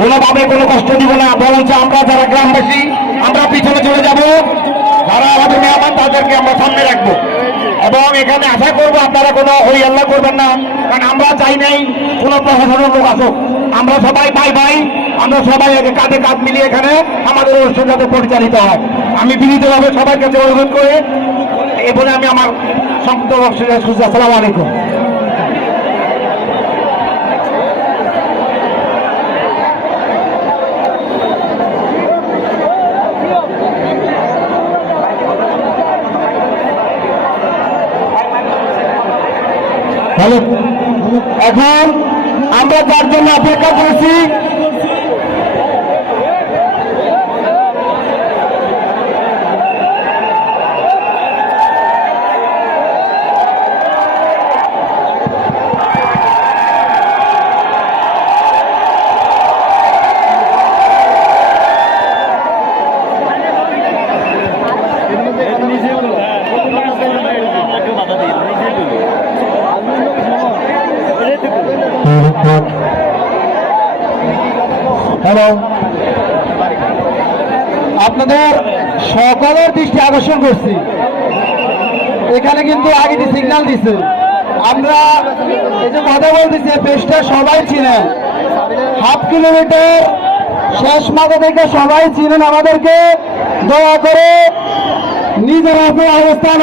কোনোভাবে কোনো কষ্ট দিব না, বরঞ্চ আমরা যারা গ্রামবাসী আমরা পিছনে চলে যাব, যারা আমাদের মেহমান তাদেরকে আমরা সামনে রাখবো এবং এখানে আশা করবো আপনারা কোনো হই আল্লাহ করবেন না, কারণ আমরা চাই নাই কোনো প্রশাসনের লোক আসুক। আমরা সবাই ভাই ভাই, আমরা সবাই কাঁধে কাঁধ মিলিয়ে এখানে আমাদের অনুষ্ঠান যাতে পরিচালিত হয়। আমি বিনীতভাবে সবার কাছে অনুরোধ করে এ বলে আমি আমার সংক্ষিপ্ত বক্তব্য শেষ করছি। আসসালামু আলাইকুম। হ্যালো, এখন আমরা যার জন্য অপেক্ষা করেছি হ্যালো, আপনাদের সকলের দৃষ্টি আকর্ষণ করছি। এখানে কিন্তু আগে সিগন্যাল দিছে, আমরা এই যে কথা বলতেছি পেজটা সবাই চিনেন, হাফ কিলোমিটার শেষ মাথা থেকে সবাই চিনেন। আমাদেরকে দয়া করে নিজের অবস্থান